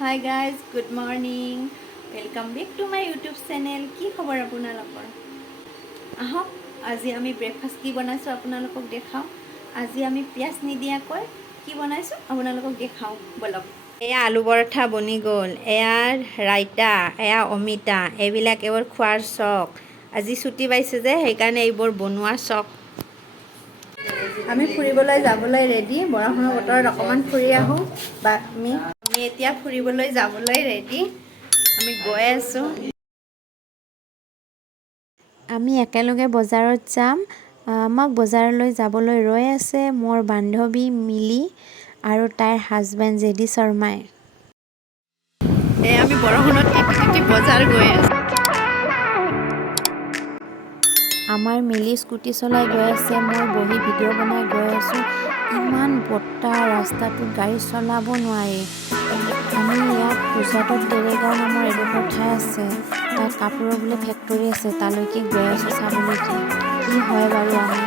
Hi guys, good morning. Welcome back to my YouTube channel. কি খবৰ আপোনালোকৰ? আহক আজি আমি ব্ৰেকফাষ্ট কি বনাইছো আপোনালোকক দেখাও। আজি আমি পিয়াজ নিদিয়াকৈ কি বনাইছো আপোনালোকক দেখাও বলক। এয়া আলু পৰঠা বনি গ'ল। এয়া ৰাইতা, এয়া অমিতা, এইবিলাক এবাৰ খোৱাৰ চখ। আজি ছুটি পাইছে যে সেইকাৰণে এইবোৰ বনোৱা চখ। আমি ফুৰিবলৈ যাবলৈ ৰেডি। বৰষুণৰ বতৰত অকমান ফুৰি আহো বা আমি এতিয়া ফুৰিবলৈ যাবলৈ ৰেডি। আমি গৈ আছো। আমি একেলগে বজাৰত যাম। আমাক বজাৰলৈ যাবলৈ ৰৈ আছে মোৰ বান্ধৱী মিলি আৰু তাইৰ হাজবেণ্ড জেডি শৰ্মাই। আমি বৰষুণত তিতি বজাৰ গৈ আছো। আমাৰ মিলি স্কুটি চলাই গৈ আছে, মই বহি ভিডিঅ' বনাই গৈ আছোঁ। ইমান বতাহ, ৰাস্তাটোত গাড়ী চলাব নোৱাৰি। আমি ইয়াত গুজৰাটত টেৰে গাঁও নামৰ এডোখৰ ঠাই আছে, তাত কাপোৰৰ বোলে ফেক্টৰী আছে, তালৈকে গৈ আছোঁ চাবলৈ কি হয় বাৰু আমি।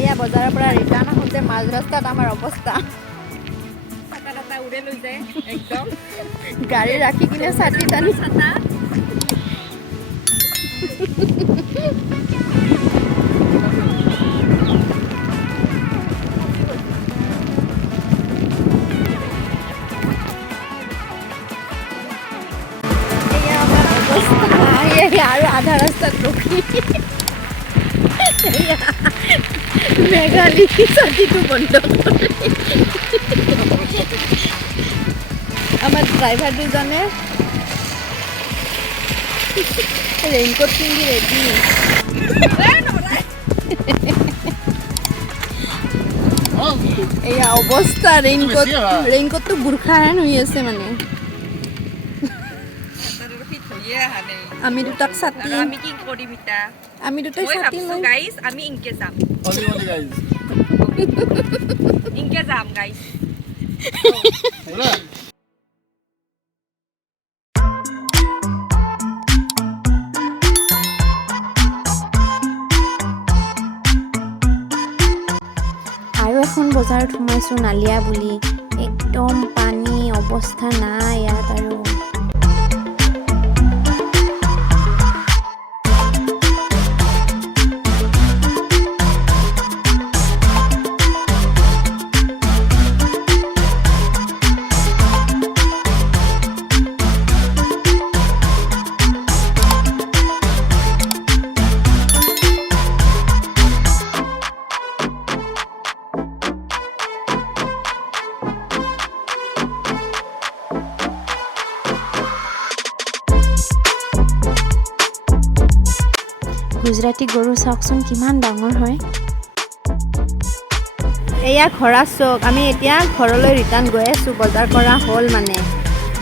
এয়া বজাৰৰ পৰা ৰিটাৰ্ণ আহোঁতে মাজ ৰাস্তাত আমাৰ অৱস্থা উৰে লৈ যায় একদম। গাড়ী ৰাখি কিনে ছাতি টানি আৰু আধা ৰাস্তাত ৰখি মেঘালী ছাতিটো বন্ধ কৰি আমাৰ ড্ৰাইভাৰ দুজনে ৰেইনকোট পিন্ধি ৰেডি। এয়া অৱস্থা, ৰেইনকোটটো গুৰ্খাহেন হৈ আছে মানে। আমি দুটাক ছাতি, আমি কি কৰিম এটা, আমি দুটাই ছাতি লৈ গাইস, আমি ইনকে যাম ইনকে যাম গাইস। আৰু এখন বজাৰত সোমাইছোঁ নালিয়া বুলি, একদম পানী, অৱস্থা নাই ইয়াত। আৰু গুজৰাটী গৰু চাওকচোন কিমান ডাঙৰ হয়। এয়া ঘৰা চক। আমি এতিয়া ঘৰলৈ ৰিটাৰ্ণ গৈ আছোঁ। বজাৰ কৰা হ'ল মানে।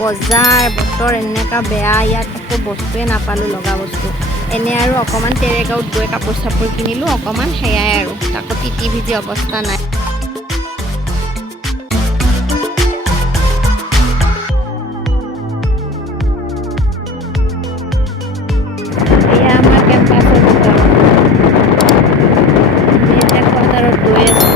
বজাৰ বতৰ এনেকুৱা বেয়া, ইয়াত একো বস্তুৱে নাপালোঁ লগা বস্তু। এনে আৰু অকণমান টেৰেগাঁৱত গৈ কাপোৰ চাপোৰ কিনিলোঁ অকণমান, সেয়াই আৰু তাকো তিতি ভিজি অৱস্থা নাই। এয়া আমাৰ কেম্পাছৰ ভিতৰত। আমি এতিয়া কোৱাৰ্টাৰত গৈ আছোঁ।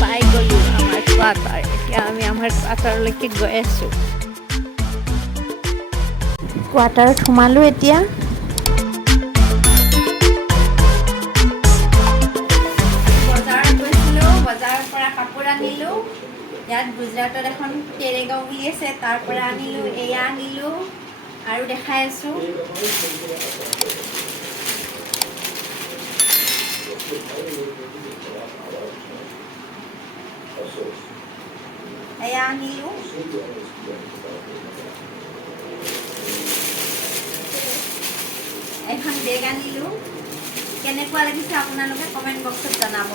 পাই গ'লোঁ আমাৰ কোৱাৰ্টাৰ। এতিয়া আমি আমাৰ কোৱাৰ্টাৰলৈকে গৈ আছোঁ। কোৱাৰ্টাৰত সোমালোঁ এতিয়া। বজাৰত গৈছিলোঁ, বজাৰৰ পৰা কাপোৰ আনিলোঁ। ইয়াত গুজৰাটত এখন টেৰে গাঁও বুলি আছে, তাৰ পৰা আনিলোঁ, এয়া আনিলোঁ আৰু দেখাই আছোঁ। এয়া আনিলোঁ। এখন বেগ আনিলোঁ। কেনেকুৱা লাগিছে আপোনালোকে কমেণ্ট বক্সত জনাব।